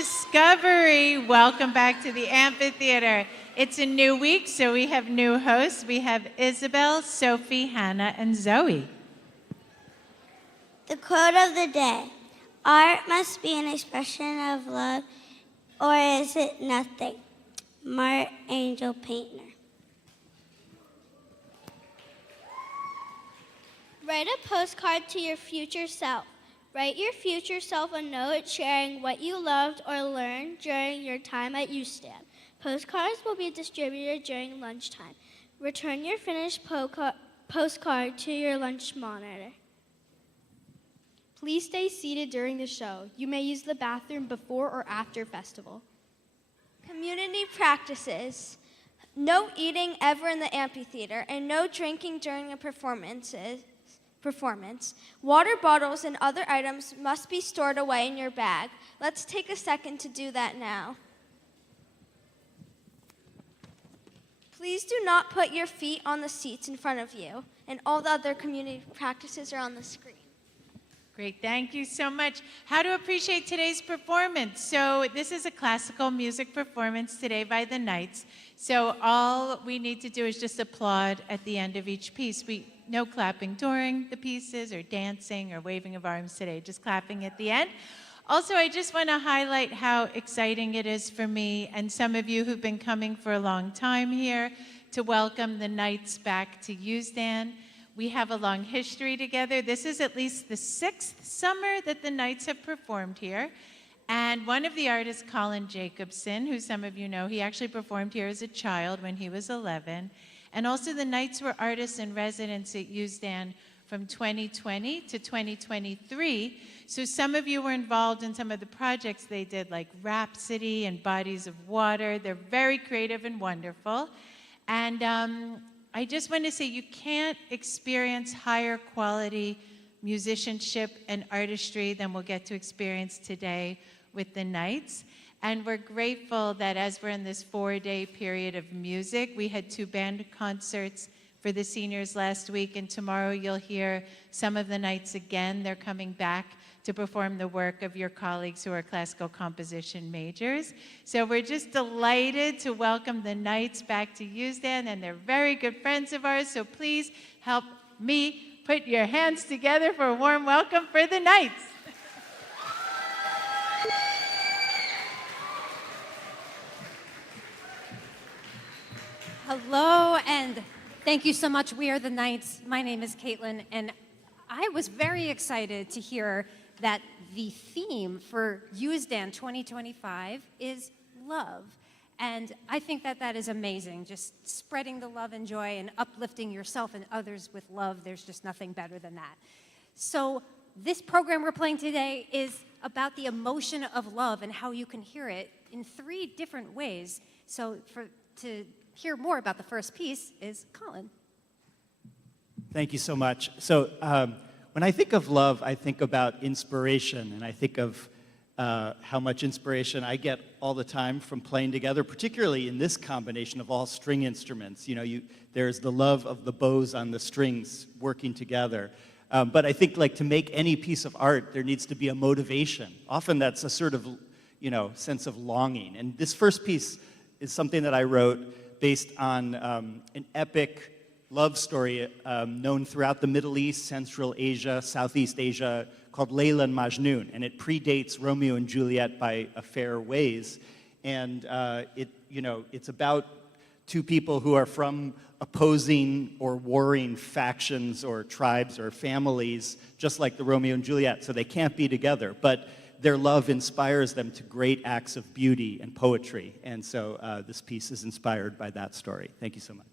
Discovery. Welcome back to the amphitheater. It's a new week, so we have new hosts. We have Isabel, Sophie, Hannah, and Zoe. The quote of the day: art must be an expression of love, or is it nothing? Mart Angel Painter. Write a postcard to your future self. Write your future self a note sharing what you loved or learned during your time at Usdan. Postcards will be distributed during lunchtime. Return your finished postcard to your lunch monitor. Please stay seated during the show. You may use the bathroom before or after festival. Community practices. No eating ever in the amphitheater and no drinking during a performance. Water bottles and other items must be stored away in your bag. Let's take a second to do that now. Please do not put your feet on the seats in front of you, and all the other community practices are on the screen. Great, thank you so much. How to appreciate today's performance. So this is a classical music performance today by the Knights. So all we need to do is just applaud at the end of each piece. No clapping during the pieces or dancing or waving of arms today, just clapping at the end. Also, I just want to highlight how exciting it is for me and some of you who've been coming for a long time here to welcome the Knights back to Usdan. We have a long history together. This is at least the 6th summer that the Knights have performed here. And one of the artists, Colin Jacobson, who some of you know, he actually performed here as a child when he was 11. And also the Knights were artists in residence at Usdan from 2020 to 2023. So some of you were involved in some of the projects they did, like Rhapsody and Bodies of Water. They're very creative and wonderful. And I just want to say you can't experience higher quality musicianship and artistry than we'll get to experience today with the Knights. And we're grateful that as we're in this 4-day period of music, we had 2 band concerts for the seniors last week, and tomorrow you'll hear some of the Knights again. They're coming back to perform the work of your colleagues who are classical composition majors. So we're just delighted to welcome the Knights back to Usdan, and they're very good friends of ours, so please help me put your hands together for a warm welcome for the Knights. Hello, and thank you so much. We are the Knights. My name is Caitlin, and I was very excited to hear that the theme for Usdan 2025 is love. And I think that that is amazing, just spreading the love and joy and uplifting yourself and others with love. There's just nothing better than that. So this program we're playing today is about the emotion of love and how you can hear it in 3 different ways. So to hear more about the first piece is Colin. Thank you so much. So when I think of love, I think about inspiration, and I think of how much inspiration I get all the time from playing together, particularly in this combination of all string instruments. You know, there's the love of the bows on the strings working together. But I think, like, to make any piece of art, there needs to be a motivation. Often that's a sort of, sense of longing. And this first piece is something that I wrote based on an epic love story known throughout the Middle East, Central Asia, Southeast Asia, called Layla and Majnun, and it predates Romeo and Juliet by a fair ways. And it's about 2 people who are from opposing or warring factions or tribes or families, just like the Romeo and Juliet, so they can't be together. But their love inspires them to great acts of beauty and poetry. And so this piece is inspired by that story. Thank you so much.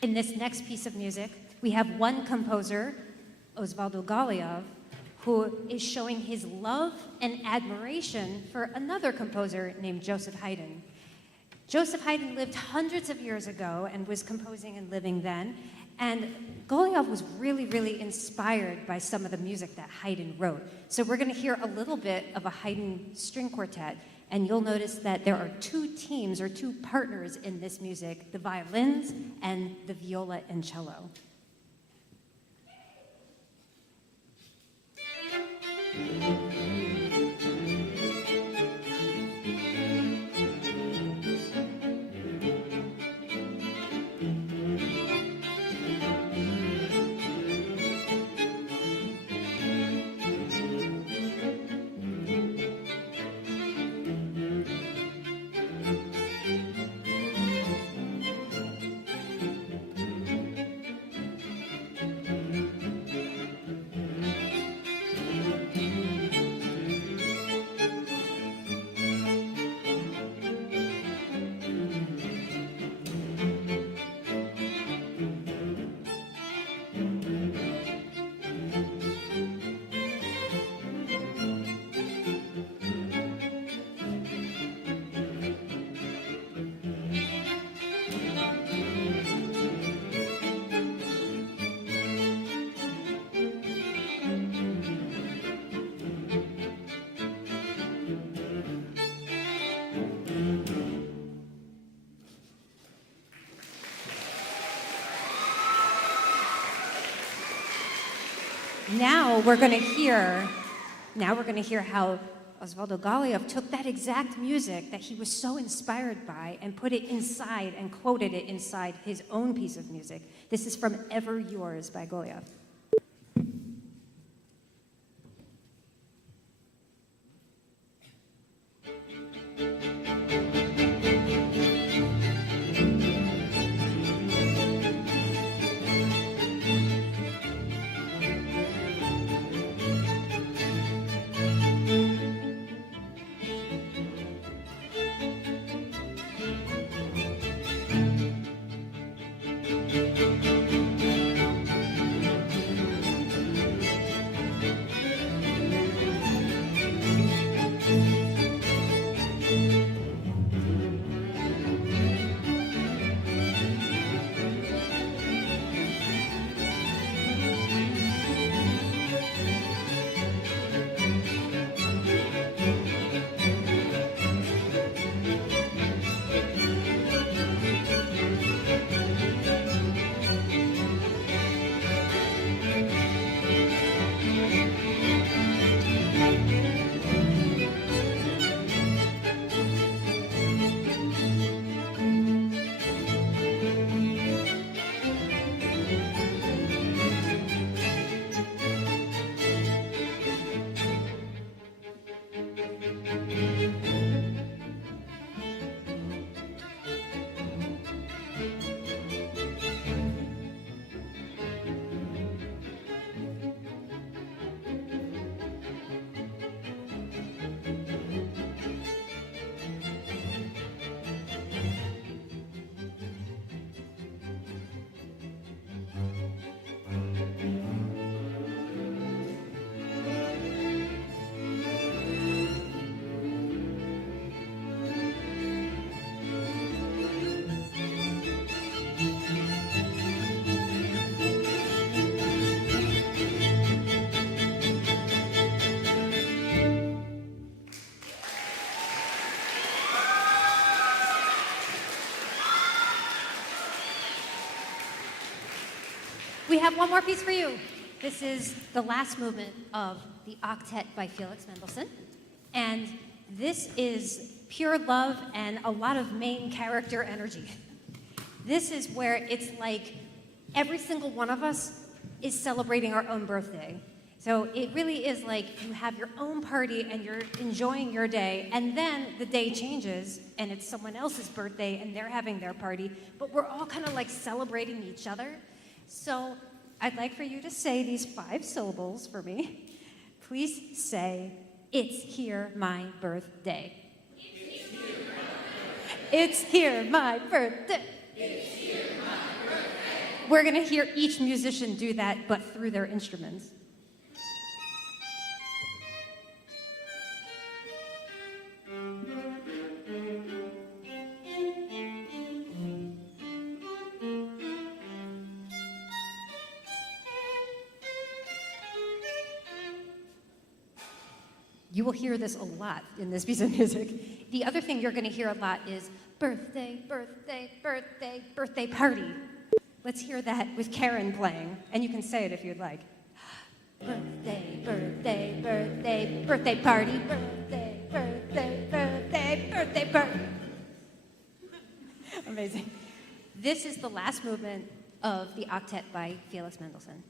In this next piece of music, we have one composer, Osvaldo Goliov, who is showing his love and admiration for another composer named Joseph Haydn. Joseph Haydn lived hundreds of years ago and was composing and living then, and Goliov was really, really inspired by some of the music that Haydn wrote. So we're going to hear a little bit of a Haydn string quartet, and you'll notice that there are two teams or two partners in this music, the violins and the viola and cello. Now we're going to hear how Osvaldo Goliov took that exact music that he was so inspired by and put it inside and quoted it inside his own piece of music. This is from Ever Yours by Goliov. We have one more piece for you. This is the last movement of the Octet by Felix Mendelssohn. And this is pure love and a lot of main character energy. This is where it's like every single one of us is celebrating our own birthday. So it really is like you have your own party and you're enjoying your day, and then the day changes and it's someone else's birthday and they're having their party, but we're all kind of like celebrating each other. So I'd like for you to say these 5 syllables for me. Please say, "It's here my birthday." It's here my birthday. It's here my birthday. We're gonna hear each musician do that, but through their instruments. You will hear this a lot in this piece of music. The other thing you're going to hear a lot is birthday, birthday, birthday, birthday party. Let's hear that with Karen playing, and you can say it if you'd like. Birthday, birthday, birthday, birthday party, birthday, birthday, birthday, birthday party. Amazing. This is the last movement of the Octet by Felix Mendelssohn.